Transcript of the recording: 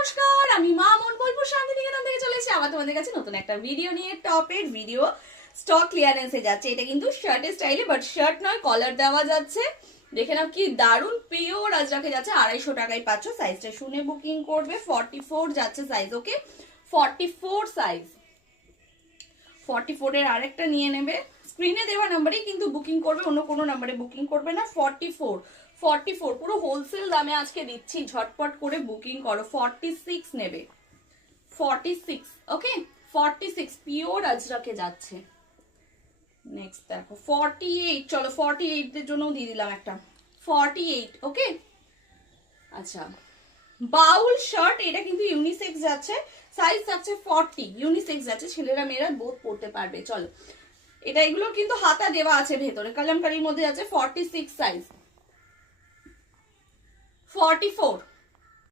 নমস্কার, আমি মামুন বোলপুর শান্তিনিকেতন থেকে চলে এসেছি আবার তোমাদের কাছে নতুন একটা ভিডিও নিয়ে। টপের ভিডিও স্টক ক্লিয়ারেন্সে যাচ্ছে। এটা কিন্তু শার্টের স্টাইলে, বাট শার্ট নয়, কলার দেওয়া যাচ্ছে। দেখে নাও কি দারুন পিওর আজরাকে যাচ্ছে। 250 টাকায় পাচ্ছ। সাইজটা শুনে বুকিং করবে। 44 যাচ্ছে সাইজ। ওকে, 44 সাইজ। 44 এর আরেকটা নিয়ে নেবে। স্ক্রিনে দেওয়া নাম্বারেই কিন্তু বুকিং করবে, অন্য কোনো নাম্বারে বুকিং করবে না। 44 পুরো হোলসেল দামে আজকে দিচ্ছি, ঝটপট করে বুকিং করো। 46 নেবে, 46। ওকে, 46 পিওর আজরাকে যাচ্ছে। নেক্সট দেখো 48। চলো 48 এর জন্য দিয়ে দিলাম একটা 48। ওকে, আচ্ছা বাউল শার্ট, এটা কিন্তু ইউনিসেক্স যাচ্ছে। সাইজ যাচ্ছে 40, ইউনিসেক্স যাচ্ছে, ছেলেরা মেয়েরা বোথ পড়তে পারবে। চলো, এটা এগুলো কিন্তু হাতা দেওয়া আছে ভেতরে, কালামকারীর মধ্যে যাচ্ছে। 46 সাইজ, 44।